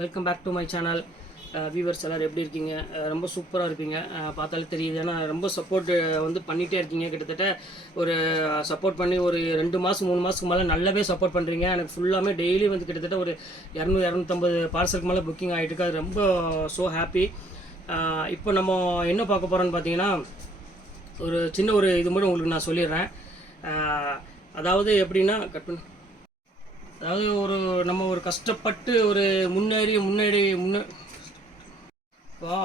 Welcome back to my channel. Viewers எல்லோரும் எப்படி இருக்கீங்க? ரொம்ப சூப்பராக இருப்பீங்க, பார்த்தாலே தெரியுது. ஏன்னா ரொம்ப சப்போர்ட் வந்து பண்ணிகிட்டே இருக்கீங்க. கிட்டத்தட்ட ஒரு சப்போர்ட் பண்ணி ஒரு 2 மாதம் 3 மாதத்துக்கு மேலே நல்லாவே சப்போர்ட் பண்ணுறீங்க. எனக்கு ஃபுல்லாமே டெய்லி வந்து கிட்டத்தட்ட ஒரு 200-250 பார்சலுக்கு மேலே புக்கிங் ஆகிட்டு இருக்கு. அது ரொம்ப ஸோ ஹாப்பி. இப்போ நம்ம என்ன பார்க்க போகிறோன்னு பார்த்தீங்கன்னா, ஒரு சின்ன ஒரு இது மட்டும் உங்களுக்கு நான் சொல்லிடுறேன். அதாவது எப்படின்னா அதாவது நம்ம ஒரு கஷ்டப்பட்டு ஒரு முன்னேறி இப்போ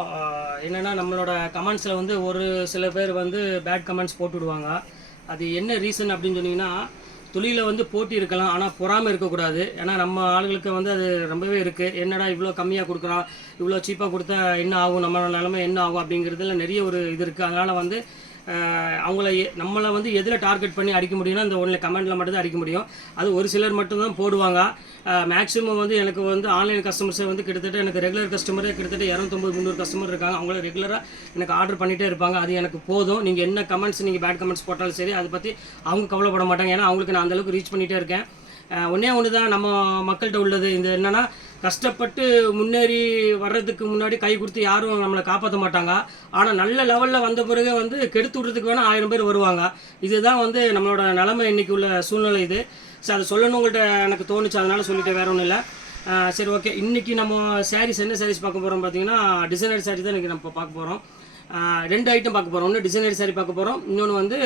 என்னென்னா நம்மளோட கமெண்ட்ஸில் வந்து ஒரு சில பேர் வந்து பேட் கமெண்ட்ஸ் போட்டுவிடுவாங்க. அது என்ன ரீசன் அப்படின்னு சொன்னீங்கன்னா, தொழிலில் வந்து போட்டி இருக்கலாம், ஆனால் பொறாமல் இருக்கக்கூடாது. ஏன்னா நம்ம ஆளுகளுக்கு வந்து அது ரொம்பவே இருக்குது. என்னடா இவ்வளோ கம்மியாக கொடுக்குறான், இவ்வளோ சீப்பாக கொடுத்தா என்ன ஆகும், நம்ம நிலைமை என்ன ஆகும் அப்படிங்கிறதுல நிறைய ஒரு இது இருக்குது. அதனால் வந்து நம்மளை வந்து எதில் டார்கெட் பண்ணி அடிக்க முடியும்னா இந்த ஒன்றில் கமெண்டில் மட்டும்தான் அடிக்க முடியும். அது ஒரு சிலர் மட்டும்தான் போடுவாங்க. மேக்ஸிமம் வந்து எனக்கு வந்து ஆன்லைன் கஸ்டமர்ஸை வந்து கிட்டத்தட்ட எனக்கு ரெகுலர் கஸ்டமரே கிட்டத்தட்ட 250-300 கஸ்டமர் இருக்காங்க. அவங்கள ரெகுலராக எனக்கு ஆர்டர் பண்ணிகிட்டே இருப்பாங்க. அது எனக்கு போதும். நீங்கள் என்ன கமெண்ட்ஸ், நீங்கள் பேட் கமெண்ட்ஸ் போட்டாலும் சரி, அதை பற்றி அவங்க கவலைப்பட மாட்டாங்க. ஏன்னா அவங்களுக்கு நான் அந்தளவுக்கு ரீச் பண்ணிகிட்டே இருக்கேன். ஒன்று தான் நம்ம மக்கள்கிட்ட உள்ளது இந்த என்னென்னா, கஷ்டப்பட்டு முன்னேறி வர்றதுக்கு முன்னாடி கை கொடுத்து யாரும் நம்மளை காப்பாற்ற மாட்டாங்க. ஆனால் நல்ல லெவலில் வந்த பிறகு வந்து கெடுத்து விட்றதுக்கு வேணால் 1000 பேர் வருவாங்க. இதுதான் வந்து நம்மளோட நிலைமை இன்றைக்கி உள்ள சூழ்நிலை இது. சரி, அதை சொல்லணும் உங்கள்கிட்ட எனக்கு தோணுச்சு, அதனால் சொல்லிட்டு வேற ஒன்றும் இல்லை. சரி, ஓகே. இன்றைக்கி நம்ம சாரீஸ் என்ன சாரீஸ் பார்க்க போகிறோம் பார்த்தீங்கன்னா, டிசைனர் சாரீ தான் இன்றைக்கி நம்ம பார்க்க போகிறோம். 2 ஐட்டம் பார்க்க போகிறோம். ஒன்று டிசைனர் சாரீ பார்க்க போகிறோம், இன்னொன்று வந்து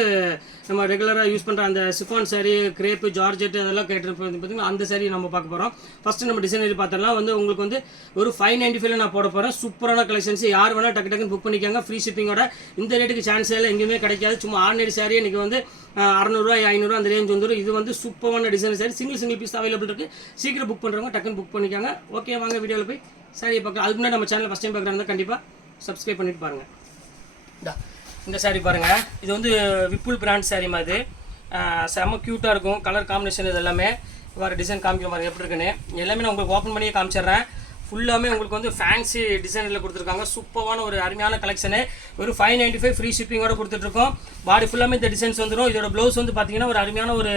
நம்ம ரெகுலராக யூஸ் பண்ணுற அந்த சிஃபான் சாரீ, கிரேப்பு, ஜார்ஜெட் அதெல்லாம் கேட்டிருப்போம். பார்த்தீங்கன்னா அந்த சாரீ நம்ம பார்க்க போகிறோம். ஃபஸ்ட்டு நம்ம டிசைனர் பார்த்தோம்னா வந்து உங்களுக்கு வந்து ஒரு 595 நான் போட போகிறேன். சூப்பரான கலெக்ஷன்ஸ், யார் வேணால் டக்குன்னு புக் பண்ணிக்காங்க. ஃப்ரீ ஷிப்பிங்கோட. இந்த ரேட்டுக்கு சான்ஸ் எல்லாம் எங்கேயுமே கிடைக்காது. சும்மா ஆர்டினரி சாரீ இன்றைக்கி வந்து 600 500 அந்த ரேஞ்ச் வந்துடும். இது வந்து சூப்பரான designer sari. Single piece available இருக்குது. சீக்கிரம் புக் பண்ணுறவங்க டக்குன்னு புக் பண்ணிக்காங்க. ஓகே, வாங்க வீடியோவில் போய் சாரியை பார்க்கலாம். அதுக்கு முன்னாடி நம்ம சேனல் ஃபஸ்ட் டைம் பார்க்குறாங்க கண்டிப்பாக சப்ஸ்கிரைப் பண்ணிட்டு பாருங்கள். இந்த சாரீ பாருங்கள், இது வந்து விப்புல் பிராண்ட் சாரீ மாதிரி செம்ம க்யூட்டாக இருக்கும். கலர் காம்பினேஷன் இது எல்லாமே வேறு டிசைன் காமிக்க மாதிரி எப்படி இருக்குன்னு எல்லாமே நான் உங்களுக்கு ஓப்பன் பண்ணியே காமிச்சிட்றேன். ஃபுல்லாமே உங்களுக்கு வந்து ஃபேன்சி டிசைனில் கொடுத்துருக்காங்க. சூப்பரான ஒரு அருமையான கலெக்ஷனு. ஒரு 595 ஃப்ரீ ஷிப்பிங்கோட கொடுத்துட்ருக்கோம். பாடி ஃபுல்லாமே இந்த டிசைன்ஸ் வந்துடும். இதோட ப்ளவுஸ் வந்து பார்த்தீங்கன்னா ஒரு அருமையான ஒரு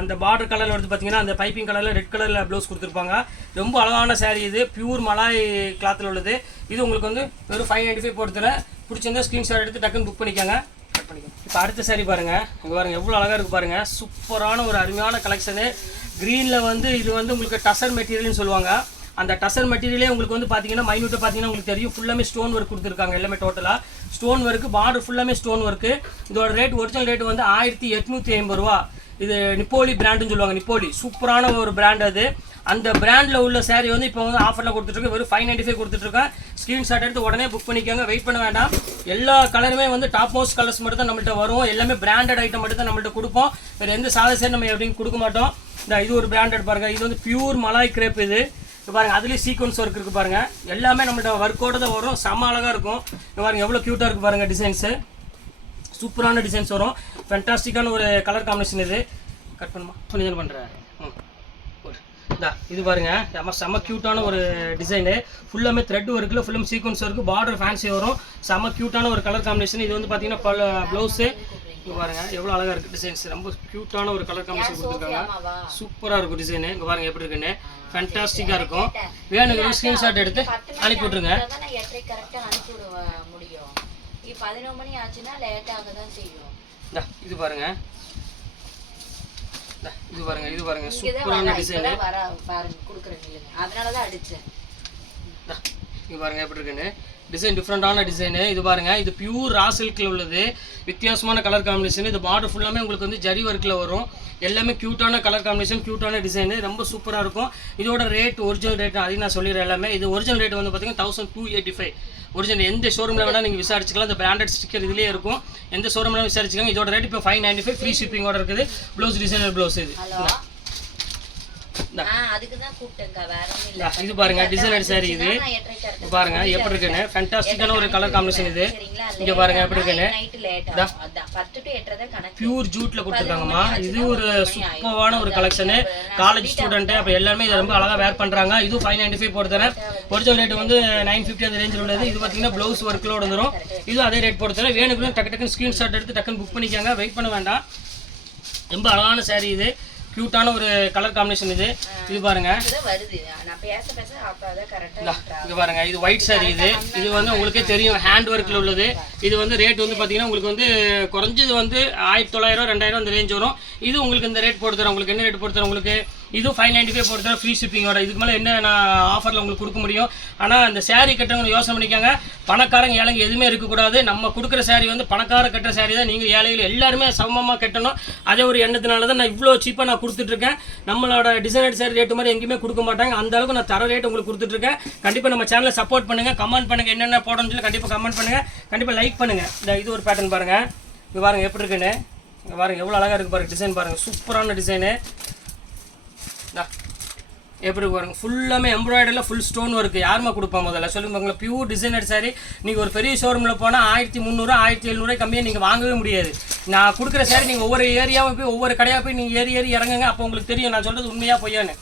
அந்த பார்டர் கலரில் வந்து பார்த்தீங்கன்னா அந்த பைப்பிங் கலரில் ரெட் கலரில் ப்ளவுஸ் கொடுத்துருப்பாங்க. ரொம்ப அழகான சாரீ இது. பியூர் மலாய் கிளாத்தில் உள்ளது. இது உங்களுக்கு வந்து ஒரு 595 போடுறதுல பிடிச்சிருந்தா ஸ்க்ரீன்ஷாட் எடுத்து டக்குன்னு புக் பண்ணிக்கோங்க. கட் பண்ணிக்கோங்க. இப்போ அடுத்த சாரீ பாருங்கள். இங்கே பாருங்கள் எவ்வளோ அழகாக இருக்குது பாருங்கள். சூப்பரான ஒரு அருமையான கலெக்ஷனு. க்ரீனில் வந்து இது வந்து உங்களுக்கு டசர் மெட்டீரியல்னு சொல்லுவாங்க. அந்த டசர் மெட்டீரியலே உங்களுக்கு வந்து பார்த்தீங்கன்னா மைனூட்டாக பார்த்தீங்கன்னா உங்களுக்கு தெரியும். ஃபுல்லாமே ஸ்டோன் ஒர்க் கொடுத்துருக்காங்க. எல்லாமே டோட்டலாக ஸ்டோன் ஒர்க்கு. பார்டர் ஃபுல்லாமே ஸ்டோன் ஒர்க்கு. இதோட ரேட் ஒரிஜினல் ரேட் வந்து 1850 ரூபா. இது நிப்போலி பிராண்டுன்னு சொல்லுவாங்க. நிப்போலி சூப்பரான ஒரு பிராண்ட் அது. அந்த பிராண்டில் உள்ள சாரீ வந்து இப்போ வந்து ஆஃபரில் கொடுத்துட்ருக்கு. வெறும் 595 கொடுத்துட்ருக்கேன். ஸ்க்ரீன்ஷாட் எடுத்து உடனே புக் பண்ணிக்கோங்க. வெயிட் பண்ண வேண்டாம். எல்லா கலருமே வந்து டாப் மோஸ்ட் கலர்ஸ் மட்டும் தான் நம்மள்ட்ட வரும். எல்லாமே பிராண்டட் ஐட்டம் மட்டும் தான் நம்மள்ட்ட கொடுப்போம். வேறு எந்த சாதா சாரி நம்ம எப்படின்னு கொடுக்க மாட்டோம். இது ஒரு பிராண்டட் பாருங்கள். இது வந்து பியூர் மலாய் கிரேப். இது பாருங்கள், அதுலேயும் சீக்வன்ஸ் ஒர்க் இருக்குது பாருங்கள். எல்லாமே நம்மள்ட்ட ஒர்க்கோடு தான் வரும். செம்ம அழகாக இருக்கும். பாருங்கள் எவ்வளோ க்யூட்டாக இருக்குது பாருங்கள். டிசைன்ஸு சூப்பரான டிசைன்ஸ் வரும். ஃபேண்டாஸ்டிக்கான ஒரு கலர் காம்பினேஷன். இது கட் பண்ணுமா கொஞ்சம் பண்ணுறேன். இது பாருங்கள் செம்ம க்யூட்டான ஒரு டிசைனு. ஃபுல்லாமே த்ரெட் ஒர்க்கில் ஃபுல்லும் சீக்வன்ஸ் ஒர்க்கு. பார்டர் ஃபேன்சி வரும். செம்ம க்யூட்டான ஒரு கலர் காம்பினேஷன். இது வந்து பார்த்தீங்கன்னா ப்ளவுஸு இங்கே பாருங்கள் எவ்வளோ அழகாக இருக்குது டிசைன்ஸ். ரொம்ப க்யூட்டான ஒரு கலர் காம்பினேஷன் கொடுத்துருக்காங்க. சூப்பராக இருக்கும் டிசைனு. இங்கே பாருங்கள் எப்படி இருக்குன்னு. ஃபேண்டாஸ்டிக்காக இருக்கும். வேணுங்கிற ஸ்க்ரீன்ஷாட் எடுத்து அனுப்பி விட்ருங்க. இது பாருங்கள், இது பாருங்க சூப்பரான டிசைனு. இங்கே பாருங்கள் எப்படி இருக்குன்னு. டிசைன் டிஃப்ரெண்டான டிசைனு. இது பாருங்கள், இது பியூர் ரா சில்கில் உள்ளது. வித்தியாசமான கலர் காம்பினேஷன். இது பார்டர் ஃபுல்லாமே உங்களுக்கு வந்து ஜரி ஒர்க்கில் வரும். எல்லாமே க்யூட்டான கலர் காம்பினேஷன், க்யூட்டான டிசைனு. ரொம்ப சூப்பராக இருக்கும். இதோட ரேட் ஒரிஜினல் ரேட் அதையும் நான் சொல்லிடுறேன் எல்லாமே. இது ஒரிஜினல் ரேட் வந்து பார்த்தீங்கன்னா 1285. ஒரிஜினல் எந்த ஷோரூமில் வேணால் நீங்கள் விசாரிச்சிக்கலாம். இந்த பிராண்டட் ஸ்டிக்கர் இதுலேயே இருக்கும். எந்த ஷோரூமில் விசாரிச்சிக்கலாம். இதோட ரேட் இப்போ 595 ஃப்ரீ ஷிப்பிங்கோட இருக்குது. Blouse designer blouse. இது பாருங்க டிசைனர் சாரீ. இது பாருங்க எப்படி இருக்குன்னு. ஃபேண்டாஸ்டிக்கான ஒரு கலர் காம்பினேஷன். இது இங்க பாருங்க எப்படி இருக்குன்னு. பியூர் ஜூட்ல கொடுத்துருக்காங்கம்மா. இது ஒரு சூப்பரான ஒரு கலெக்ஷனு. காலேஜ் ஸ்டூடெண்ட் அப்போ எல்லாருமே இதை ரொம்ப அழகாக வேர் பண்ணுறாங்க. இது 595 போட்டு தரேன். ஒரிஜினல் ரேட் வந்து 950 அந்த ரேஞ்சில் உள்ளது. இது பார்த்தீங்கன்னா ப்ளவுஸ் ஒர்க்கில் வந்துடும். இது அதே ரேட் போட்டு தரேன். வேணுக்குன்னு டக்குன்னு ஸ்க்ரீன்ஷாட் எடுத்து டக்குன்னு புக் பண்ணிக்காங்க. வெயிட் பண்ண வேண்டாம். ரொம்ப அழகான சாரீ இது. க்யூட்டான ஒரு கலர் காம்பினேஷன் இது. இது பாருங்க, இது பாருங்க, இது ஒயிட் சாரி. இது வந்து உங்களுக்கே தெரியும், ஹேண்ட் ஒர்க்கில் உள்ளது. இது வந்து ரேட் வந்து பார்த்தீங்கன்னா உங்களுக்கு வந்து குறைஞ்சது வந்து 1900 2000 அந்த ரேஞ்ச் வரும். இது உங்களுக்கு இந்த ரேட் போட்டு தரேன். உங்களுக்கு என்ன ரேட் போட்டு தரேன் உங்களுக்கு? இது 595 போட்டு தரேன், ஃப்ரீ ஷிப்பிங்கோட. இதுக்கு மேலே என்ன நான் ஆஃபரில் உங்களுக்கு கொடுக்க முடியும்? ஆனால் அந்த சேரீ கட்டுறவங்க யோசனை பண்ணிக்காங்க, பணக்காரங்க ஏழைங்க எதுவுமே இருக்கக்கூடாது. நம்ம கொடுக்குற சேரீ வந்து பணக்கார கட்டுற சேரீ தான். நீங்கள் ஏழைகள் எல்லாருமே சமமாக கட்டணும். அதே ஒரு எண்ணத்தினால தான் நான் இவ்வளோ சீப்பாக நான் கொடுத்துட்ருக்கேன். நம்மளோட டிசைனர் சேரீ ரேட்டு மாதிரி எங்கேயுமே கொடுக்க மாட்டாங்க. அந்த அளவுக்கு நான் தர ரேட் உங்களுக்கு கொடுத்துட்ருக்கேன். கண்டிப்பாக நம்ம சேனலை சப்போர்ட் பண்ணுங்கள், கமெண்ட் பண்ணுங்கள், என்னென்ன போடணும்னு சொல்லி கண்டிப்பாக கமெண்ட் பண்ணுங்கள், கண்டிப்பாக லைக் பண்ணுங்கள். இது ஒரு பேட்டர்ன் பாருங்கள், இது பாருங்கள் எப்படி இருக்குன்னு. இங்கே பாருங்கள் எவ்வளோ அழகாக இருக்குது பாருங்கள், டிசைன் பாருங்கள், சூப்பரான டிசைனு. எப்படி பாருங்க, ஃபுல்லாமே எம்ப்ராய்டரியில் ஃபுல் ஸ்டோன் ஒர்க்கு. யாருமா கொடுப்போம் முதல்ல சொல்லுங்க பாருங்களா? Pure designer sorry. நீங்கள் ஒரு பெரிய ஷோரூமில் போனால் 1300 1700 கம்மியாக நீங்கள் வாங்கவே முடியாது. நான் கொடுக்குற சாரி நீங்கள் ஒவ்வொரு ஏரியாவும் போய் ஒவ்வொரு கடையாக போய் நீங்கள் ஏறி இறங்குங்க, அப்போ உங்களுக்கு தெரியும் நான் சொல்கிறது உண்மையாக பொய்யான்னு.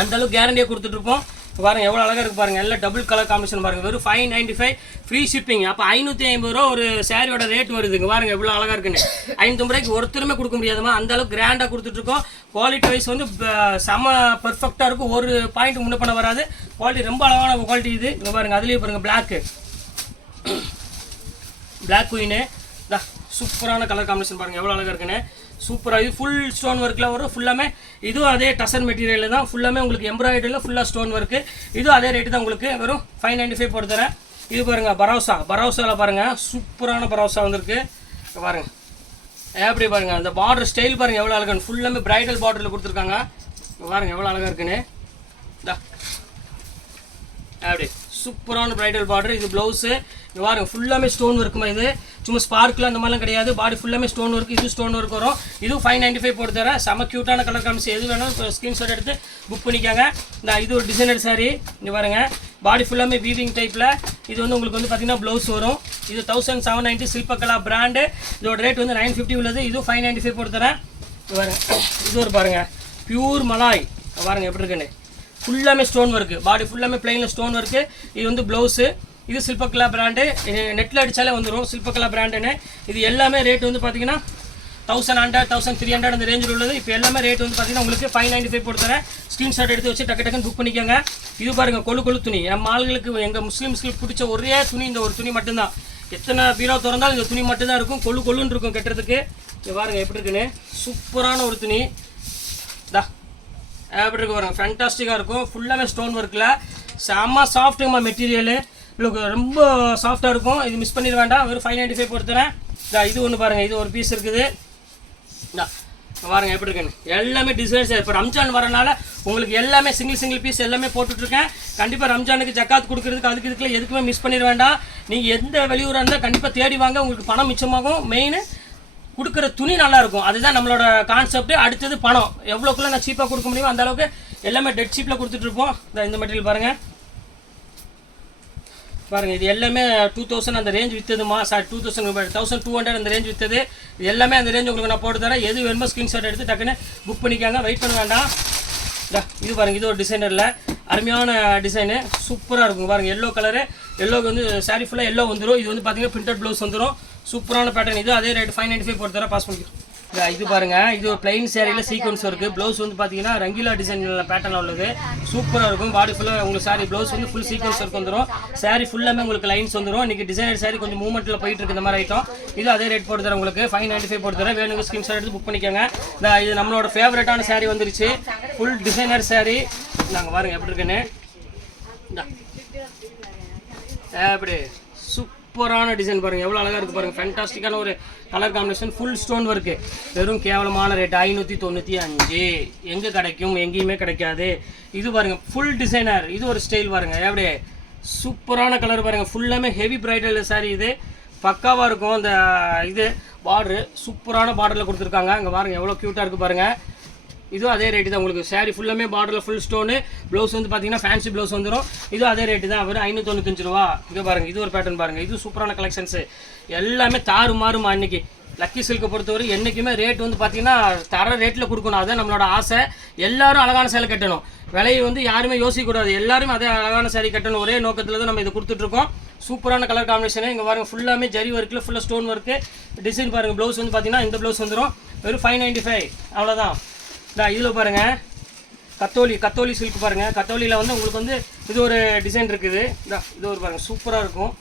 அந்தளவுக்கு கேரண்டியாக கொடுத்துட்ருப்போம். பாருங்கள் எவ்வளோ அழகாக இருக்குது பாருங்கள், எல்லாம் டபுள் கலர் காம்பினேஷன் பாருங்கள். வெறும் 595 ஃப்ரீ ஷிப்பிங். அப்போ 550 ரூபா ஒரு சாரியோட ரேட் வருதுங்க. பாருங்கள் எவ்வளோ அழகாக இருக்குன்னு. 550 ரூபாய்க்கு ஒருத்தருமே கொடுக்க முடியாதுமா, அந்த அளவுக்கு கிராண்டாக கொடுத்துட்ருக்கோம். குவாலிட்டி வைஸ் வந்து செம பர்ஃபெக்டாக இருக்கும், ஒரு பாயிண்ட் முன்ன பண்ண வராது. குவாலிட்டி ரொம்ப அழகான குவாலிட்டி இது. இங்கே பாருங்கள், அதுலேயே பாருங்கள் பிளாக் குயின்னு சூப்பரான கலர் காம்பினேஷன் பாருங்கள் எவ்வளோ அழகாக இருக்குன்னு. சூப்பராக இது ஃபுல் ஸ்டோன் ஒர்க்கில் வரும். ஃபுல்லாமே இதுவும் அதே டசர் மெட்டீரியலில் தான், ஃபுல்லாமே உங்களுக்கு எம்ப்ராய்டரியில் ஃபுல்லாக ஸ்டோன் ஒர்க்கு. இதுவும் அதே ரேட்டு தான் உங்களுக்கு வெறும் 595 போட்டு தரேன். இது பாருங்கள் பரோசாவில் பாருங்கள் சூப்பரான பரோசா வந்திருக்கு. பாருங்கள் எப்படி பாருங்கள், அந்த பார்டர் ஸ்டைல் பாருங்கள் எவ்வளோ அழகாக, ஃபுல்லாமே பிரைடல் பார்டரில் கொடுத்துருக்காங்க. பாருங்கள் எவ்வளோ அழகாக இருக்குன்னு. அப்படி சூப்பரான பிரைடல் பார்டர். இது ப்ளவுஸு. இங்கே பாருங்கள் ஃபுல்லாமே ஸ்டோன் ஒர்க்குமா. இது சும்மா ஸ்பார்க்கில் அந்த மாதிரிலாம் கிடையாது, பாடி ஃபுல்லாமே ஸ்டோன் ஒர்க். இது ஸ்டோன் ஒர்க் வரும். இதுவும் 595 போட்டு தரேன். செம க்யூட்டான கலர் காமிச்சு எது வேணும் ஸ்க்ரீன்ஷாட் எடுத்து புக் பண்ணிக்காங்க. இது ஒரு டிசைனர் சாரி. இங்கே பாருங்கள் பாடி ஃபுல்லாமே வீவிங் டைப்பில். இது வந்து உங்களுக்கு வந்து பார்த்தீங்கன்னா ப்ளவுஸ் வரும். இது 1790 சில்பக்கலா பிராண்டு. இதோட ரேட் வந்து 950 உள்ளது. இதுவும் 595 போட்டு தரேன். இது பாருங்கள், இது ஒரு பாருங்கள் பியூர் மலாய். பாருங்கள் எப்படி இருக்குன்னு, ஃபுல்லாமே ஸ்டோன் ஒர்க்கு. பாடி ஃபுல்லாமே பிளெயினில் ஸ்டோன் ஒர்க்கு. இது வந்து ப்ளவுஸு. இது சில்பக்கலா பிராண்டு. நெட்டில் அடித்தாலே வந்துடும் சில்பக்கலா பிராண்டுன்னு. இது எல்லாமே ரேட் வந்து பார்த்தீங்கன்னா 1100 1300 அந்த ரேஞ்சில் உள்ளது. இப்போ எல்லாமே ரேட் வந்து பார்த்தீங்கன்னா உங்களுக்கு 595 போட்டு தரேன். ஸ்க்ரீன்ஷாட் எடுத்து வச்சு டக்குன்னு புக் பண்ணிக்கோங்க. இது பாருங்கள் கொழு துணி. என் ஆளுங்களுக்கு எங்கள் முஸ்லீம்ஸ்களுக்கு பிடிச்ச ஒரே துணி இந்த ஒரு துணி மட்டும்தான். எத்தனை பீரோ திறந்தாலும் இந்த துணி மட்டும்தான் இருக்கும், கொழுன்னு இருக்கும் கட்டுறதுக்கு. இது பாருங்கள் எப்படி இருக்குன்னு, சூப்பரான ஒரு துணி. எப்படி இருக்கு பாருங்கள், ஃபேண்டாஸ்டிக்காக இருக்கும். ஃபுல்லாமே ஸ்டோன் ஒர்க்கில் செம்ம சாஃப்ட்டுமா மெட்டீரியலு. உங்களுக்கு ரொம்ப சாஃப்டாக இருக்கும். இது மிஸ் பண்ணிட வேண்டாம். வெறும் 595 போட்டு தரேன். இது ஒன்று பாருங்கள், இது ஒரு பீஸ் இருக்குது. பாருங்கள் எப்படி இருக்குன்னு. எல்லாமே டிசைன்ஸ். இப்போ ரம்ஜான் வரனால உங்களுக்கு எல்லாமே சிங்கிள் பீஸ் எல்லாமே போட்டுட்ருக்கேன். கண்டிப்பாக ரம்ஜானுக்கு ஜக்காத் கொடுக்குறதுக்கு அதுக்கு இதுக்குள்ள எதுக்குமே மிஸ் பண்ணிட வேண்டாம். நீங்கள் எந்த வெளியூராக இருந்தால் கண்டிப்பாக தேடி வாங்க, உங்களுக்கு பணம் மிச்சமாகும். மெயின் கொடுக்குற துணி நல்லாயிருக்கும், அதுதான் நம்மளோட கான்செப்ட். அடுத்தது பணம் எவ்வளோக்குள்ளே நான் சீப்பாக கொடுக்க முடியுமோ அந்த அளவுக்கு எல்லாமே டெட் சீப்பில் கொடுத்துட்ருப்போம். இந்த மெட்டீரியல் பாருங்கள் இது எல்லாமே 2000 அந்த ரேஞ்ச் விற்றதுமா. 1200 அந்த ரேஞ்ச் விற்றது. இது எல்லாமே அந்த ரேஞ்ச் உங்களுக்கு நான் போட்டு தரேன். எது வேணுமோ ஸ்க்ரீன்ஷாட் எடுத்து டக்குன்னு புக் பண்ணிக்காங்க, வெயிட் பண்ண வேண்டாம். இது பாருங்கள், இது ஒரு டிசைனரில் அருமையான டிசைனு, சூப்பராக இருக்கும். பாருங்கள் எல்லோ கலரு. எல்லோக்கு வந்து சாரி ஃபுல்லாக எல்லோ வந்துடும். இது வந்து பார்த்தீங்கன்னா பிரிண்டட் ப்ளவுஸ் வந்துடும். சூப்பரான பேட்டர்ன். இது அதே ரேட் 595 போட்டு தரேன். பாஸ் பண்ணிக்கிறோம். இது பாருங்கள், இது ஒரு பிளைன் சேரீயில் சீக்வன்ஸ் இருக்குது. ப்ளவுஸ் வந்து பார்த்தீங்கன்னா ரங்கிலா டிசைன் பேட்டர்னில் உள்ளது. சூப்பராக இருக்கும். பாடி ஃபுல்லாக உங்களுக்கு சாரி ப்ளவுஸ் வந்து ஃபுல் சீக்வன்ஸ் ஒர்க் வந்துடும். சாரி ஃபுல்லாமே உங்களுக்கு லைன்ஸ் வந்துடும். இன்றைக்கி டிசைனர் சாரி கொஞ்சம் மூவ்மெண்ட்டில் போயிட்டு இருக்கு இந்த மாதிரி ஐட்டம். இது அதே ரேட் போட்டு தரேன் உங்களுக்கு 595 போட்டு தரேன். வேணுங்க ஸ்க்ரீன்ஷாட் எடுத்து புக் பண்ணிக்கோங்க. இது நம்மளோட ஃபேவரட்டான சாரி வந்துருச்சு, ஃபுல் டிசைனர் சாரி. நாங்கள் பாருங்கள் எப்படி இருக்குன்னு. எப்படி சூப்பரான டிசைன் பாருங்கள் எவ்வளோ அழகாக இருக்குது பாருங்கள். ஃபேண்டாஸ்டிக்கான ஒரு colour combination, full stone work. வெறும் கேவலமான ரேட் 595. எங்கே கிடைக்கும்? எங்கேயுமே கிடைக்காது. இது பாருங்கள் ஃபுல் டிசைனர். இது ஒரு ஸ்டைல் பாருங்கள் எப்படி சூப்பரான கலர் பாருங்கள். ஃபுல்லாமே ஹெவி பிரைடல் சாரி. இது பக்காவாக இருக்கும். அந்த இது பார்டரு சூப்பரான பார்டரில் கொடுத்துருக்காங்க. இங்கே பாருங்கள் எவ்வளோ க்யூட்டாக இருக்குது பாருங்கள். இதுவும் அதே ரேட்டு தான் உங்களுக்கு. சாரி ஃபுல்லாமே பார்டரில் ஃபுல் ஸ்டோனு. ப்ளவுஸ் வந்து பார்த்தீங்கன்னா ஃபேன்சி ப்ளவுஸ் வந்துடும். இதுவும் அதே ரேட்டு தான், வெறும் 595 ரூபா. இங்கே பாருங்கள் இது ஒரு பேட்டர்ன் பாருங்கள். இது சூப்பரான கலெக்ஷன்ஸு. எல்லாமே தாறு மாறுமா. இன்றைக்கி லக்கி சில்கை பொறுத்தவரை என்றைக்குமே ரேட் வந்து பார்த்தீங்கன்னா தர ரேட்டில் கொடுக்கணும். அதுதான் நம்மளோட ஆசை. எல்லோரும் அழகான சேலை கட்டணும். விலையை வந்து யாருமே யோசிக்கக்கூடாது. எல்லாருமே அதே அழகான சாரி கட்டணும். ஒரே நோக்கத்தில் தான் நம்ம இதை கொடுத்துட்ருக்கோம். சூப்பரான கலர் காம்பினேஷனு. இங்கே பாருங்கள் ஃபுல்லாமே ஜரி ஒர்க்கில் ஃபுல்லாக ஸ்டோன் ஒர்க்கு. டிசைன் பாருங்கள். ப்ளவுஸ் வந்து பார்த்தீங்கன்னா இந்த ப்ளவுஸ் வந்துடும். வெறும் 595 அவ்வளோதான். இதில் பாருங்கள் கத்தோலி சில்க் பாருங்கள். கத்தோலியில் வந்து உங்களுக்கு வந்து இது ஒரு டிசைன் இருக்குது. இது ஒரு பாருங்கள் சூப்பராக இருக்கும்.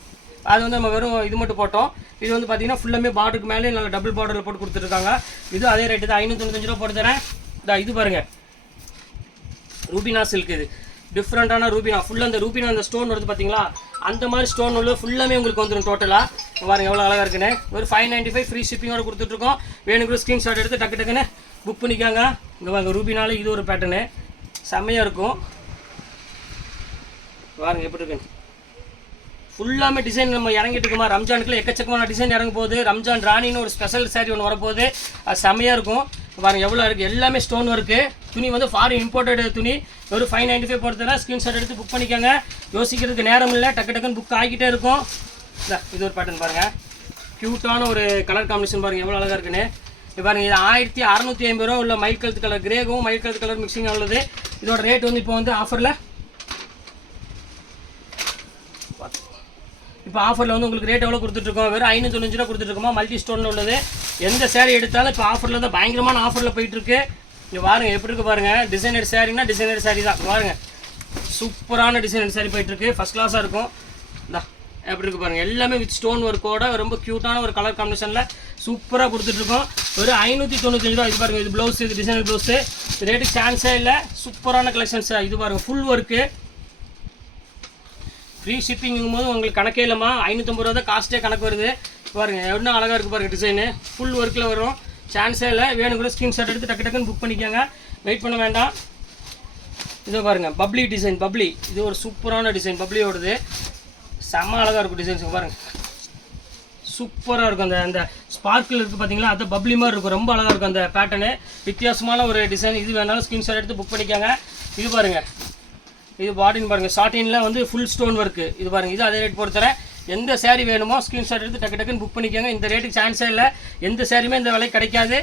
அது வந்து நம்ம வெறும் இது மட்டும் போட்டோம். இது வந்து பார்த்தீங்கன்னா ஃபுல்லாமே பார்டருக்கு மேலே நல்லா டபுள் பார்டரில் போட்டு கொடுத்துருக்காங்க. இது அதே ரேட்டு தான், 595 ரூபா போட்டு தரேன். இது பாருங்கள் ரூபினா சில்க். இது டிஃப்ரெண்ட்டான ரூபினா. ஃபுல்லாக அந்த ரூபினா அந்த ஸ்டோன் வருது பார்த்தீங்களா, அந்த மாதிரி ஸ்டோன் உள்ள ஃபுல்லாமே உங்களுக்கு வந்துடும் டோட்டலாக. பாருங்கள் எவ்வளோ அழகாக இருக்குன்னு. ஒரு 595 ஃப்ரீ ஷிப்பிங்கோட கொடுத்துட்ருக்கோம். வேணுங்கிற ஸ்க்ரீன்ஷாட் எடுத்து டக்குன்னு புக் பண்ணிக்காங்க. இங்கே பாருங்கள் ரூபினால இது ஒரு பேட்டர்னு செம்மையாக இருக்கும். பாருங்கள் எப்படி இருக்குன்னு. ஃபுல்லாமே டிசைன் நம்ம இறங்கிட்டு இருக்குமா. ரம்ஜானுக்குள்ள எக்கச்சக்கமான டிசைன் இறங்க போகுது. ரம்ஜான் ராணின்னு ஒரு ஸ்பெஷல் சாரீ ஒன்று வரப்போகுது. அது செம்மையாக இருக்கும். பாருங்கள் எவ்வளோ இருக்குது. எல்லாமே ஸ்டோன் ஒர்க்கு. துணி வந்து ஃபாரின் இம்போர்ட்டட் துணி. ஒரு 595 பொறுத்தவரை ஸ்க்ரீன்ஷாட் எடுத்து புக் பண்ணிக்கோங்க. யோசிக்கிறதுக்கு நேரம் இல்லை, டக்குன்னு புக் ஆகிக்கிட்டே இருக்கும். இது ஒரு பேட்டர்ன் பாருங்கள். க்யூட்டான ஒரு கலர் காம்பினேஷன் பாருங்கள் எவ்வளோ அழகாக இருக்குன்னு. இது பாருங்கள் இது 1650 ரூபா உள்ள மயில் கழுத்து கலர் கிரேவும் மயில் கழுத்து கலர் மிக்சிங்காக உள்ளது. இதோட ரேட் வந்து இப்போ வந்து ஆஃபரில் வந்து உங்களுக்கு ரேட் எவ்வளோ கொடுத்துட்ருக்கோம். வெறும் 595 ரூபா கொடுத்துட்ருக்கோமா. மல்டி ஸ்டோனில் உள்ளது. எந்த சேரீ எடுத்தாலும் இப்போ ஆஃபரில் தான் பயங்கரமான ஆஃபரில் போயிட்டுருக்கு. இங்கே பாருங்கள் எப்படி இருக்குது பாருங்கள். டிசைனர் சாரீனா டிசைனர் சாரீ தான். பாருங்கள் சூப்பரான டிசைனர் சாரீ போயிட்டுருக்கு. ஃபஸ்ட் கிளாஸாக இருக்கும். எப்படி இருக்குது பாருங்கள். எல்லாமே வித் ஸ்டோன் ஒர்க்கோட ரொம்ப க்யூட்டான ஒரு கலர் காம்பினேஷனில் சூப்பராக கொடுத்துட்ருக்கோம். ஒரு 595 ரூபா. இது பாருங்கள் இது ப்ளவுஸ், இது டிசைனர் ப்ளவுஸு. ரேட்டு சான்ஸே இல்லை. சூப்பரான கலெக்ஷன்ஸ். இது பாருங்கள் ஃபுல் ஒர்க்கு. ஃப்ரீ ஷிப்பிங்கும் போது உங்களுக்கு கணக்கே இல்லைம்மா. 550 ரூபா தான் காஸ்ட்டே கணக்கு வருது. பாருங்கள் எவ்வளோ அழகாக இருக்குது பாருங்கள் டிசைனு. ஃபுல் ஒர்க்கில் வரும். சான்ஸே இல்லை. வேணுங்கிற ஸ்க்ரீன்ஷாட் எடுத்து டக்குன்னு புக் பண்ணிக்கோங்க. வெயிட் பண்ண வேண்டாம். இதோ பாருங்கள் பப்ளி டிசைன். பப்ளி இது ஒரு சூப்பரான டிசைன். பப்ளியோடது செம்ம அழகாக இருக்கும். டிசைன்ஸுக்கு பாருங்கள் சூப்பராக இருக்கும். அந்த ஸ்பார்க்கிள் இருக்குது பார்த்தீங்களா, அது பப்ளி மாதிரி இருக்கும். ரொம்ப அழகாக இருக்கும் அந்த பேட்டர்னு. வித்தியாசமான ஒரு டிசைன். இது வேணாலும் ஸ்க்ரீன்ஷாட் எடுத்து புக் பண்ணிக்கோங்க. இது பாருங்கள் இது பாடின்னு பாருங்கள். ஷார்டினில் வந்து ஃபுல் ஸ்டோன் ஒர்க்கு. இது பாருங்கள் இது அதே ரேட் போட்டு தரேன். எந்த சேரீ வேணுமோ ஸ்க்ரீன்ஷாட் எடுத்து டக்குன்னு புக் பண்ணிக்கோங்க. இந்த ரேட்டுக்கு சான்ஸே இல்லை. எந்த சேரீமே இந்த விலை கிடைக்காது.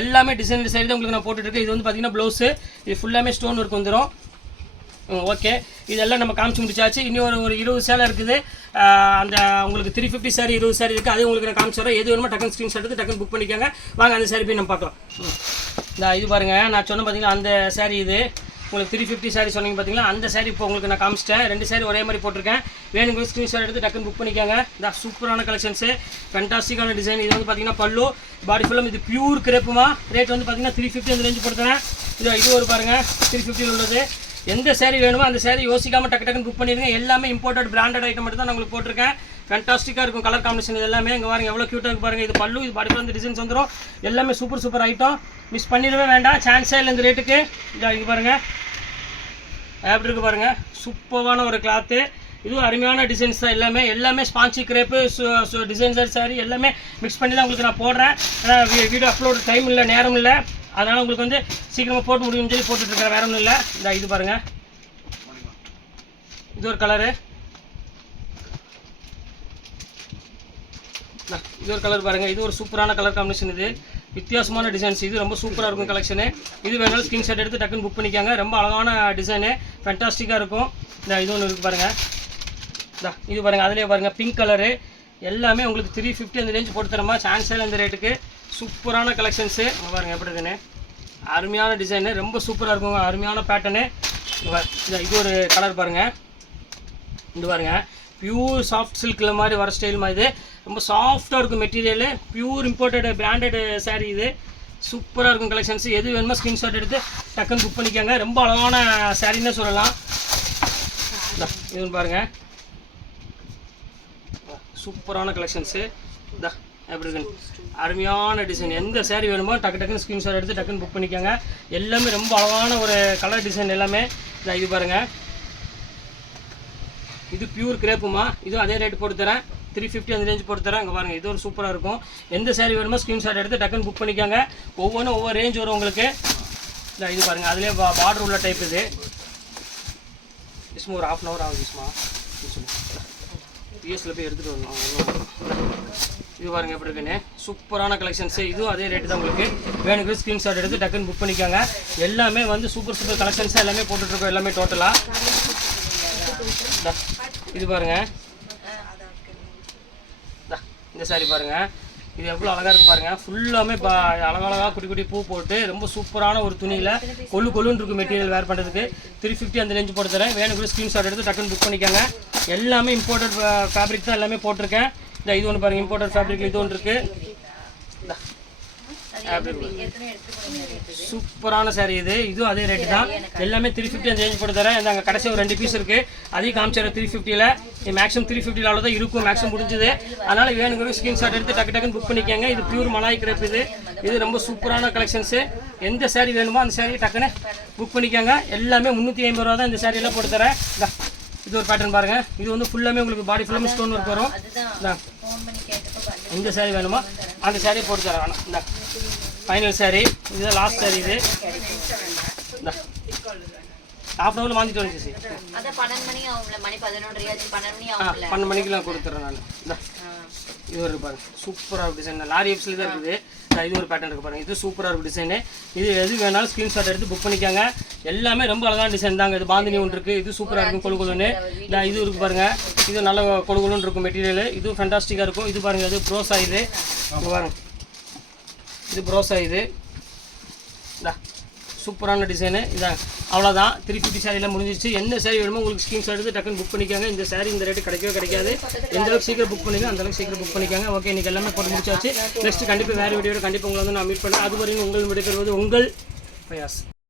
எல்லாமே டிசைன் சாரீ தான் உங்களுக்கு நான் போட்டுட்ருக்கேன். இது வந்து பார்த்தீங்கன்னா ப்ளவுஸு. இது ஃபுல்லாமே ஸ்டோன் ஒர்க் வந்துடும். ஓகே இதெல்லாம் நம்ம காமிச்சு முடிச்சாச்சு. இன்னும் ஒரு 20 சேலை இருக்குது. அந்த உங்களுக்கு 350 சாரீ 20 சாரீ இருக்குது. அது உங்களுக்கு நான் காமிச்சிடுறேன். எது வேணுமோ டக்குன்னு ஸ்க்ரீன்ஷாட் எடுத்து டக்குன்னு புக் பண்ணிக்கோங்க. வாங்க அந்த சாரீ போய் நம்ம பார்க்கலாம். இது பாருங்கள் நான் சொன்ன பார்த்தீங்கன்னா அந்த சாரீ. இது உங்களுக்கு 350 சாரீ சொன்னீங்க பார்த்தீங்களா, அந்த சாரீ இப்போ உங்களுக்கு நான் காமிச்சிட்டேன். 2 சாரீ ஒரே மாதிரி போட்டிருக்கேன். வேணுங்கிற ஸ்க்ரீன்ஷாட் எடுத்து டக்குன்னு புக் பண்ணிக்கோங்க. சூப்பரான கலெக்ஷன்ஸு, ஃபேண்டாஸ்டிக்கான டிசைன். இது வந்து பார்த்தீங்கன்னா பல்லு பாடி ஃபுல்லும் இது பியூர் கிரேப்புமா. ரேட் வந்து பார்த்தீங்கன்னா 350 அந்த ரேஞ்சு போட்டுறேன். இது ஒரு பாருங்கள் 350 உள்ளது. எந்த சாரீ வேணுமோ அந்த சாரீ யோசிக்காமல் டக்குன்னு புக் பண்ணிடுங்க. எல்லாமே இம்போர்ட்டட் பிராண்டட் ஐட்டம் மட்டும் தான் நான் உங்களுக்கு போட்டிருக்கேன். ஃபேண்டாஸ்டிக்காக இருக்கும் கலர் காம்பினேஷன். இது எல்லாமே இங்கே பாருங்கள் எவ்வளோ க்யூட்டாக இருக்கு பாருங்கள். இது பல்லு, இது பாடி ஃபுல் டிசைன்ஸ் வந்துடும். எல்லாமே சூப்பர் ஐட்டம். மிஸ் பண்ணிடவே வேண்டாம். சான்ஸே இல்லை இந்த ரேட்டுக்கு. இது பாருங்கள் எப்படி இருக்குது பாருங்கள். சூப்பரான ஒரு கிளாத்து. இதுவும் அருமையான டிசைன்ஸ் தான். எல்லாமே ஸ்பான்சி கிரேப்பு டிசைன்ஸர் சாரீ எல்லாமே மிக்ஸ் பண்ணி தான் உங்களுக்கு நான் போடுறேன். ஏன்னா வீடியோ அப்லோட் டைம் இல்லை, நேரம் இல்லை. அதனால் உங்களுக்கு வந்து சீக்கிரமாக போட்டு முடியும்னு சொல்லி போட்டுட்ருக்கேன். வேற ஒன்றும் இல்லை. இது பாருங்கள் இது ஒரு கலரு. இது ஒரு கலர் பாருங்கள். இது ஒரு சூப்பரான கலர் காம்பினேஷன். இது வித்தியாசமான டிசைன்ஸ். இது ரொம்ப சூப்பராக இருக்கும் கலெக்ஷனு. இது வேணாலும் ஸ்க்ரீன்ஷாட் எடுத்து டக்குன்னு புக் பண்ணிக்காங்க. ரொம்ப அழகான டிசைனு, ஃபேண்டாஸ்டிக்காக இருக்கும். இது ஒன்று இருக்குது பாருங்கள். இது பாருங்கள் அதிலே பாருங்கள் பிங்க் கலரு. எல்லாமே உங்களுக்கு 350 அந்த ரேஞ்சு போட்டு தரமா. சான்ஸே இந்த ரேட்டுக்கு சூப்பரான கலெக்ஷன்ஸு. பாருங்கள் எப்படி இருக்குன்னு. அருமையான டிசைனு, ரொம்ப சூப்பராக இருக்கும். அருமையான பேட்டர்னு. இது ஒரு கலர் பாருங்கள். இது பாருங்கள் பியூர் சாஃப்ட் சில்கில் மாதிரி வர ஸ்டைல் மாதிரி. இது ரொம்ப சாஃப்டாக இருக்கும் material. Pure imported branded sari. இது சூப்பராக இருக்கும் கலெக்ஷன்ஸ். எது வேணுமோ ஸ்க்ரீன்ஷாட் எடுத்து டக்குன்னு புக் பண்ணிக்கோங்க. ரொம்ப அழகான சாரீன்னு சொல்லலாம். இதுன்னு பாருங்கள் சூப்பரான கலெக்ஷன்ஸு. எப்படி இருக்குன்னு அருமையான டிசைன். எந்த சாரீ வேணுமோ டக்குன்னு ஸ்க்ரீன்ஷாட் எடுத்து டக்குன்னு புக் பண்ணிக்கோங்க. எல்லாமே ரொம்ப அழகான ஒரு கலர் டிசைன் எல்லாமே. இது பாருங்கள் இது பியூர் கிரேப்புமா. இது அதே ரேட் போட்டு தரேன். 350 அந்த ரேஞ்ச் போட்டு தரேன். இங்கே பாருங்கள் இது ஒரு சூப்பராக இருக்கும். எந்த சாரீ வேணுமோ ஸ்க்ரீன்ஷாட் எடுத்து டக்குன்னு புக் பண்ணிக்கோங்க. ஒவ்வொன்றும் ஒவ்வொரு ரேஞ்ச் வரும் உங்களுக்கு. இது பாருங்கள் அதிலே பார்டர் உள்ள டைப். இது ஒரு 1/2 hour ஆகுது சும்மா. யூஎஸில் போய் எடுத்துகிட்டு வரணும். இது பாருங்கள் எப்படி இருக்குன்னு. சூப்பரான கலெக்ஷன்ஸு. இதுவும் அதே ரேட்டு தான் உங்களுக்கு. வேணுங்கிற ஸ்க்ரீன்ஷாட் எடுத்து டக்குன்னு புக் பண்ணிக்கோங்க. எல்லாமே வந்து சூப்பர் கலெக்ஷன்ஸாக எல்லாமே போட்டுட்ருக்கோம். எல்லாமே டோட்டலாக. இது பாருங்கள் இந்த சாரீ பாருங்கள் இது எவ்வளோ அழகாக இருக்குது பாருங்கள். ஃபுல்லாமே அழகழகாக குட்டி குட்டி பூ போட்டு ரொம்ப சூப்பரான ஒரு துணியில் கொள்ளுன்னு இருக்குது மெட்டீரியல் வேர் பண்ணுறதுக்கு. 350 அந்த ரேஞ்சு போட்டு தரேன். வேணுங்கிற ஸ்க்ரீன்ஷாட் எடுத்து டக்குன்னு புக் பண்ணிக்கோங்க. எல்லாமே இம்போர்ட்டட் ஃபேப்ரிக் தான் எல்லாமே போட்டிருக்கேன். இந்த இது ஒன்று பாருங்கள், இம்போர்ட்டட் ஃபேப்ரிக் இது ஒன்று இருக்குது. சூப்பரான சாரீ இது. இதுவும் அதே ரேட்டு தான். எல்லாமே 350 அந்த ரேஞ்ச் போட்டு தரேன். அங்கே கடைசி ஒரு 2 பீஸ் இருக்குது, அதையும் காமிச்சிடுற 350ல். மேக்ஸிமம் 350 அவ்வளோ தான் இருக்கும், மேக்ஸிமம் முடிஞ்சது. அதனால் வேணுங்கிற ஸ்க்ரீன்ஷாட் எடுத்து டக்குன்னு புக் பண்ணிக்கோங்க. இது பியூர் மலாய் கிரேப். இது ரொம்ப சூப்பரான கலெக்ஷன்ஸு. எந்த சாரீ வேணுமோ அந்த சாரீ டக்குன்னு புக் பண்ணிக்கோங்க. எல்லாமே 350 ரூபா தான் இந்த சாரியெல்லாம் போட்டு தரேன். இது ஒரு பேட்டர்ன் பாருங்கள். இது வந்து ஃபுல்லாமே உங்களுக்கு பாடி ஃபுல்லாமே ஸ்டோன் ஒர்க் வரும். எந்த சாரீ வேணுமோ அந்த சாரியை போட்டு தரேன். வேணாம் இந்த ஃபைனல் சாரீ, இதுதான் லாஸ்ட் சாரீ. இது இந்த ஹாஃப் அன் ஹவரில் வாங்கிட்டு வந்துச்சு. 12 மணிக்கெலாம் கொடுத்துட்றேன் நான். இந்த இது ஒரு பாருங்க, சூப்பராக இருக்கும் டிசைன். லாரி எப்ஸில் தான் இருக்குது. இது ஒரு பேட்டர்ன் இருக்குது பாருங்கள். இது சூப்பராக இருக்கும் டிசைனு. இது எது வேணாலும் ஸ்க்ரீன்ஷாட் எடுத்து புக் பண்ணிக்காங்க. எல்லாமே ரொம்ப அழகான டிசைன் தாங்க. இது பாந்தினி ஒன்று இருக்குது. இது சூப்பராக இருக்கும் கொழுன்னு. இது இருக்குது பாருங்கள். இது நல்ல கொழுன்னு இருக்கும் மெட்டீரியல். இது ஃபேண்டாஸ்டிக்காக இருக்கும். இது பாருங்கள், இது ப்ரோஸா. இது பாருங்கள், இது ப்ரோஸா. இது சூப்பரான டிசைனு. இதான் அவ்வளோதான். 350 சாரியில் முடிஞ்சிச்சு. என்ன சாரி வேணுமோ உங்களுக்கு ஸ்க்ரீன்ஷாட் எடுத்து டக்குன்னு புக் பண்ணிக்காங்க. இந்த சாரி இந்த ரேட்டு கிடைக்காது. எந்த அளவுக்கு சீக்கிரம் புக் பண்ணிங்க அந்த அளவுக்கு சீக்கிரம் புக் பண்ணிக்காங்க. ஓகே, இன்றைக்கி எல்லாமே போட்டு முடிச்சாச்சு. நெக்ஸ்ட் கண்டிப்பாக வேறு வீடியோட கண்டிப்பாக உங்களை வந்து நான் மீட் பண்ணுறேன். அது வரைக்கும் உங்கள் விடைபெறுவது உங்கள் ஃபயாஸ்.